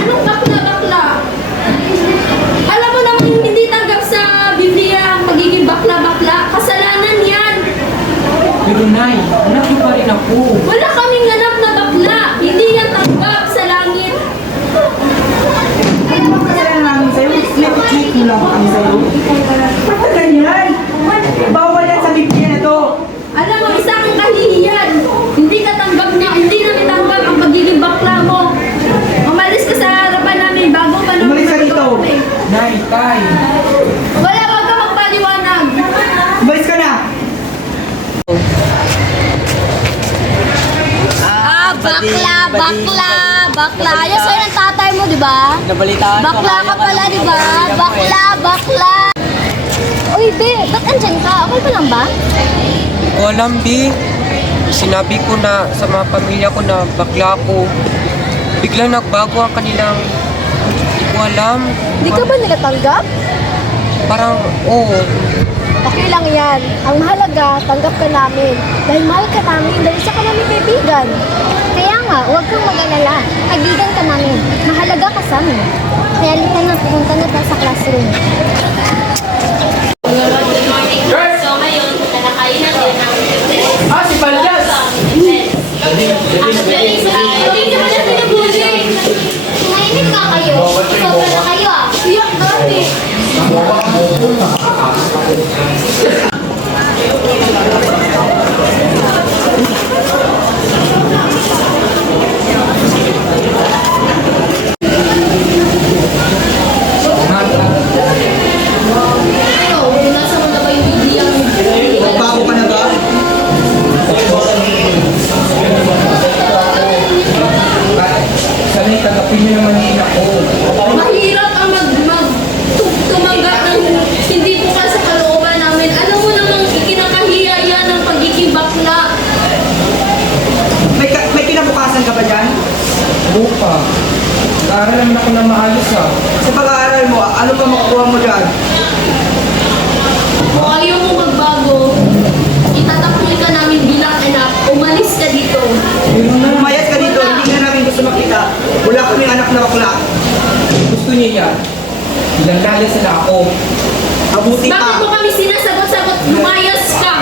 Anong bakla-bakla? Alam mo naman yung hindi tanggap sa Biblia ang pagiging bakla-bakla. Kasalanan yan. Pero Nay, anak niyo pa rin ako. Wala kaming anak na bakla. Hindi yan tanggap sa langit. Ano ba kasalanan namin sa'yo? Snap-check mo lang kami sa'yo. Bakit ganyan? Bawal yan sa Biblia na to. Alam mo, isa kang kahihiyan. Hindi ka tanggap niya. Hindi namin tanggap ang pagiging bakla mo. Umalis ka sa harapan namin bago pa namin Umalis ka dito. kami. Nay, Tay. Wala, wag ka magpaliwanag. Umalis ka na! Bakla. Ayos sa'yo ng tatay mo, di ba? Nabalitaan Bakla ka pala, di ba? Bakla. Uy, be, ba't andyan ka? Okay pa lang ba? Hindi ko alam, Di. Sinabi ko na sa mga pamilya ko na bakla ko. Biglang nagbago ang kanilang... Hindi ko alam. Hindi ka ba nila tanggap? Parang, oo. Okay lang yan. Ang mahalaga, tanggap ka namin. Dahil mahal ka namin, dahil isa ka namin kaibigan. Kaya nga, huwag kang mag-alala. Kaibigan ka namin. Mahalaga ka sa amin. Kaya lita na, pumunta na tayo sa classroom. Good morning. So ngayon, nakakain natin ang Ah, si Paldas! Actually, hindi naman natin pinabuli. Tumahimik ka kayo. Sobra na kayo ah. Iyak natin. Ikaw, nasa mo na ba yung Biblia? Bago ka na ba? Sanay, tanggapin niyo naman din ako. Mahirap ang tumanggap ng hindi bukal sa kalooban namin. Alam mo namang ikinakahiya yan ng pagiging bakla. May kinabukasan ka ba dyan? Buka. Nag-aaral naman ako na maayos ah. Sa pag-aaral mo, ano pa makukuha mo dyan? Kung ayaw mo magbago, itatakwil ka namin bilang anak. Umalis ka dito. Pero na, Umayas ka dito, hindi na namin gusto makita. Wala kaming anak na bakla. gusto niya yan. Ilang sila ako. Mabuti Bakit pa. mo kami sinasagot-sagot? Lumayas ka!